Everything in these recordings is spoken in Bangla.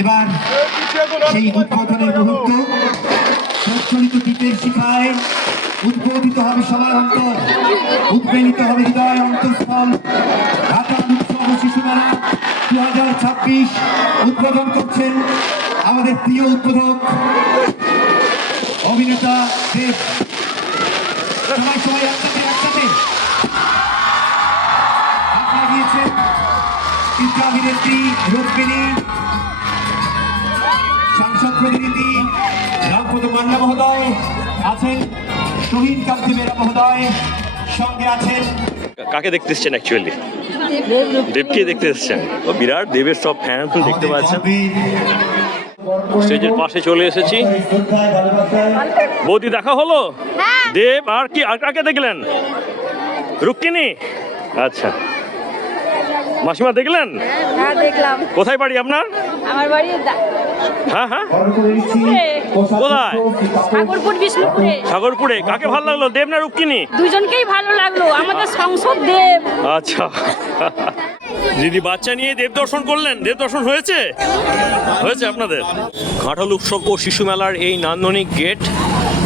এবার সেই উদ্বোধনের মুহূর্ত প্রচলিত দ্বীপের শিখায় উদ্বোধিত হবে সবার অন্তর, উদ্বেলিত হবে হৃদয় অন্তঃস্থল। ঢাকা উৎসব দু হাজার ছাব্বিশ উদ্বোধন করছেন আমাদের প্রিয় উদ্বোধক, অভিনেতা দেব। সবাই সবাই একসাথে একসাথে। হাত লাগিয়েছেন চিত্র অভিনেত্রী রুক্মিণী। প্রতিনিধি রামপদ মান্না মহোদয় আছেন তুহিন কান্তি বেরা মহোদয় সঙ্গে আছেন। কাকে দেখতে এসছেন অ্যাকচুয়ালি দেবকে দেখতে এসছেন। ও বিরাট দেবের সব ফ্যান দেখতে পাচ্ছেন। স্টেজের পাশে চলে এসেছি। বৌদি দেখা হলো? দেব আর কি আর কাকে দেখলেন? রুক্মিণী? আচ্ছা। মাসিমা দেখলেন? হ্যাঁ কোথায় বাড়ি আপনার? আমার বাড়ি হ্যাঁ হ্যাঁ। কোথায়? ঠাকুরপুর বিষ্ণুপুরে। সাগরপুরে। কাকে ভালো লাগল? দেব না রুক্মিণী? দুজনকেই ভালো লাগল। আমাদের সংসদ দেব। আচ্ছা। দিদি বাচ্চা নিয়ে দেব দর্শন করলেন। দেব দর্শন হয়েছে? হয়েছে আপনাদের? কাঁঠাল উৎসব ও শিশু মেলার এই নান্দনিক গেট।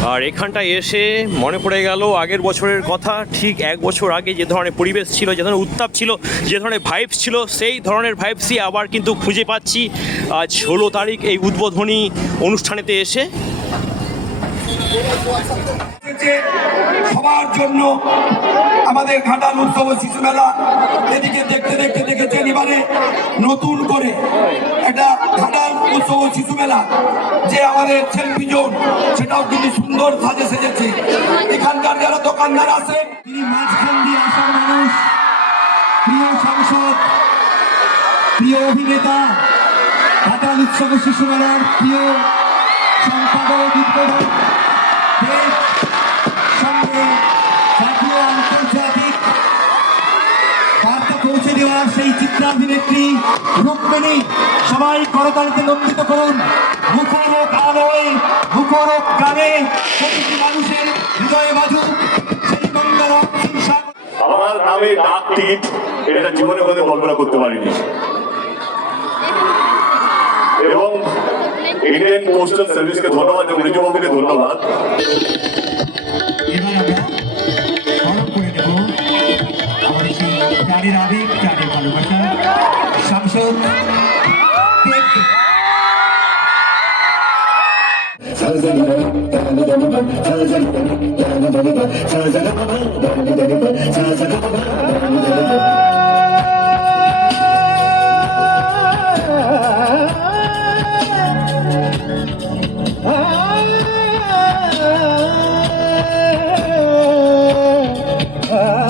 আর এখানটায় এসে মনে পড়ে গেল আগের বছরের কথা। ঠিক এক বছর আগে যে ধরনের পরিবেশ ছিল, যে ধরনের উত্তাপ ছিল, যে ধরনের ভাইবস ছিল, সেই ধরনের ভাইবসই আবার কিন্তু খুঁজে পাচ্ছি। আজ ষোলো তারিখ এই উদ্বোধনী অনুষ্ঠানেতে এসে। সবার জন্য আমাদের ঘাটাল উৎসব শিশু মেলা এদিকে দেখতে দেখতে দেখেছেন, এবারে নতুন করে উৎসব শিশু মেলা যে আমাদের সেলফি জোন সেটাও কিন্তু সুন্দর সাজে সেজেছে। এখানকার যারা দোকানদার আছে, তিনি মাঝখান দিয়ে আসার মানুষ, প্রিয় সাংসদ, প্রিয় অভিনেতা ঘাটাল উৎসব শিশু মেলার প্রিয় সম্পাদক, উদ্বোধক সেই চিত্রাভিনেত্রী রুক্মিণী সবাই করতালিতে নন্দিত করুন। মুখরোগ আলোয় মুখরোগ গানে প্রতিটি মানুষের হৃদয়ে বাজুক সেই আমার নামে ডাক টিকিট এটা জীবনে কোনোদিন কল্পনা করতে পারিনি। এবং ইন্ডিয়ান পোস্টাল সার্ভিসকে ধন্যবাদ এবং রিজুবাবুকে ধন্যবাদ। এবার আমরা করে নেব। আমাদের সেই প্রাণের আবেগ Ah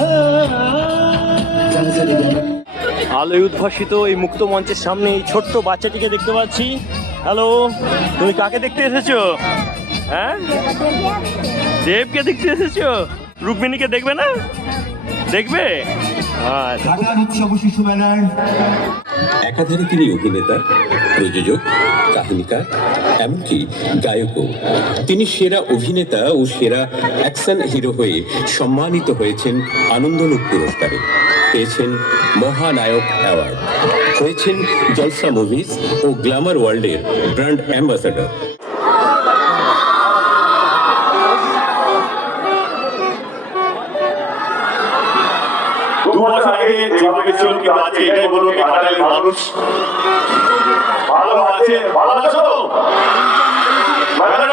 আলোয় উদ্ভাসিত এই মুক্ত মঞ্চের সামনে এই ছোট্ট বাচ্চাটিকে দেখতে পাচ্ছি। হ্যালো তুমি কাকে দেখতে এসেছ? হ্যাঁ? দেবকে দেখতে এসেছ? রুক্মিণীকে দেখবে না? দেখবে? আচ্ছা মেলার একাধারে তিনি অভিনেতা প্রযোজক কাহিনীকার এমনকি গায়কও। তিনি সেরা অভিনেতা ও সেরা অ্যাকশন হিরো হয়ে সম্মানিত হয়েছেন আনন্দলোক পুরস্কারে। পেয়েছেন মহানায়ক অ্যাওয়ার্ড। হয়েছেন জলসা মুভিজ ও গ্ল্যামার ওয়ার্ল্ডের ব্র্যান্ড অ্যাম্বাসাডর। ভালো আছে, ভালো আছো?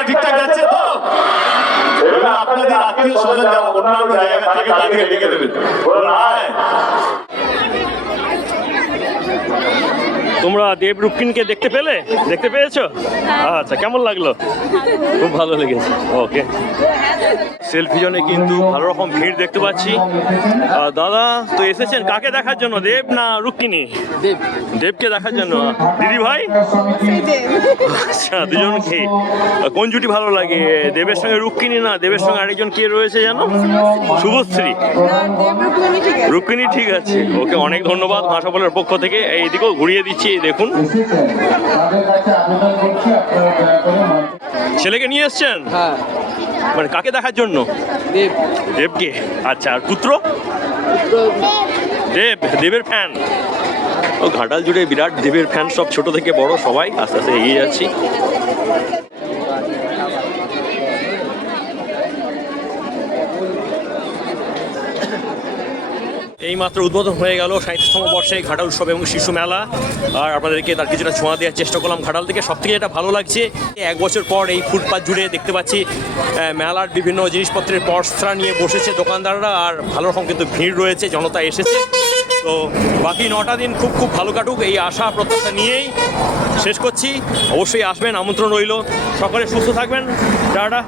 ঠিকঠাক যাচ্ছে তো? এবার আপনাদের আত্মীয় স্বজন যারা অন্যান্য জায়গা থেকে তাদেরকে ডেকে দেবেন। তোমরা দেব রুক্মিণীকে দেখতে পেলে? দেখতে পেয়েছ? আচ্ছা কেমন লাগল? খুব ভালো লেগেছে। ওকে। সেলফি জনে কিন্তু ভালো রকম ভিড় দেখতে পাচ্ছি। দাদা তো এসেছেন কাকে দেখার জন্য? দেব না রুক্মিণী? দেবকে দেখার জন্য। দিদি ভাই? আচ্ছা দুজনকে কোন জুটি ভালো লাগে? দেবের সঙ্গে রুক্মিণী না? দেবের সঙ্গে আরেকজন কে রয়েছে জানো? শুভশ্রী। রুক্মিণী ঠিক আছে। ওকে অনেক ধন্যবাদ ভাষা বলার পক্ষ থেকে। এইদিকেও ঘুরিয়ে দিচ্ছি। এই দেখুন। ছেলেকে নিয়ে এসছেন? হ্যাঁ। মানে কাকে দেখার জন্য? দেবকে? আচ্ছা আর পুত্র? দেব। দেবের ফ্যান ও ঘাটাল জুড়ে বিরাট দেবের ফ্যান সব ছোট থেকে বড় সবাই। আস্তে আস্তে এগিয়ে যাচ্ছি। এই মাত্র উদ্বোধন হয়ে গেল সাঁত্রিশতম বর্ষে ঘাটাল উৎসব এবং শিশু মেলা। আর আপনাদেরকে তার কিছুটা ছোঁয়া দেওয়ার চেষ্টা করলাম ঘাটাল থেকে। সব থেকে যেটা ভালো লাগছে, এক বছর পর এই ফুটপাথ জুড়ে দেখতে পাচ্ছি মেলার বিভিন্ন জিনিসপত্রের পর্সরা নিয়ে বসেছে দোকানদাররা আর ভালো রকম কিন্তু ভিড় রয়েছে, জনতা এসেছে। তো বাকি নটা দিন খুব খুব ভালো কাটুক এই আশা প্রত্যাশা নিয়েই শেষ করছি। অবশ্যই আসবেন, আমন্ত্রণ রইল। সকলে সুস্থ থাকবেন। টাটা।